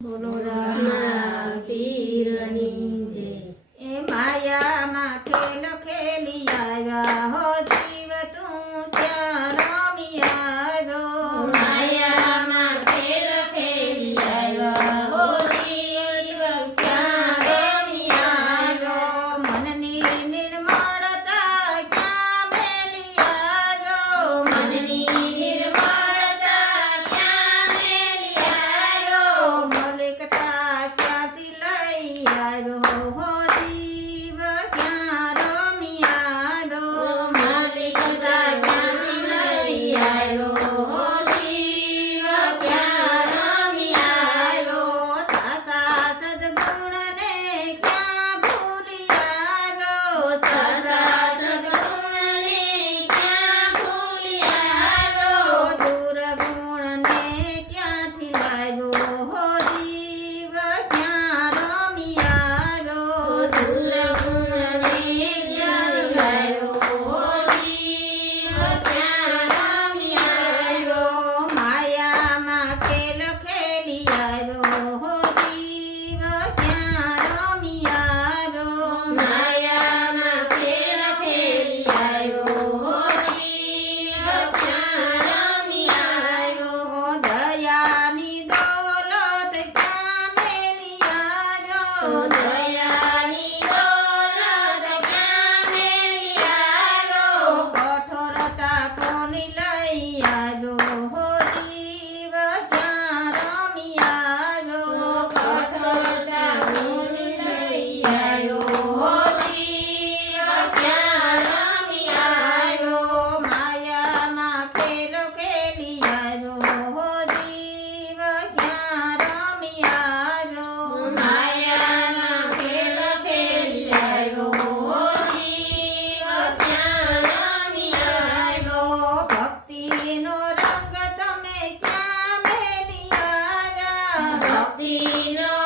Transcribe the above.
બોલો રામા પીરની જય. એ માયામાં ખેલ ખેલી આવ્યા હો જીવ તું ક્યાં રમી આવ્યો. માયામાં ખેલ ખેલી આવ્યા હો જીવ ક્યાં રમી આવ્યો. મનની નિર્મળતા ક્યાં મેલી આવ્યો. મનની નિર્મળતા ક્યાં મેલી આવ્યો. મલિકતા ક્યાંથી લઈ આવ્યો હો જીવ ક્યાં રમી આવ્યો. મલિકતા ક્યાંથી લઈ આવ્યો હો જીવ ક્યાં રમી આવ્યો. સાસા સદગુણને ક્યાં ભૂલી આવ્યો. સાસા સદગુણને ક્યાં ભૂલી આવ્યો. દુર્ગુણને ક્યાંથી લાવ્યો હો જીવ ક્યાં રમી આવ્યો. દુર્ગુણને ક્યાં લાવ્યો હો જીવ ક્યાં રમી આવ્યો. માયામાં ખેલ ખેલી આવ્યો હો જીવ ક્યાં રમી આવ્યો. માયામાં ખેલ ખેલી આવ્યો હો જીવ ક્યાં રમી આવ્યો. દયાની દોલત ક્યાં મેલી આવ્યો. દયાની દોલત ક્યાં મેલી આવ્યો. કઠોરતા કોની લઈ આવ્યો હો જીવ ક્યાં રમી આવ્યો. કઠોરતા ભૂલી લઈ આવ્યો હો જીવ ક્યાં રમી આવ્યો. માયામાં ખેલ ખેલી આવ્યો હો જીવ ક્યાં રમી આવ્યો. માયામાં ખેલ ખેલી આવ્યો હો જીવ ક્યાં રમી આવ્યો. ભક્તિનો રંગ તમે ક્યાં મેલી આવ્યા. ભક્તિનો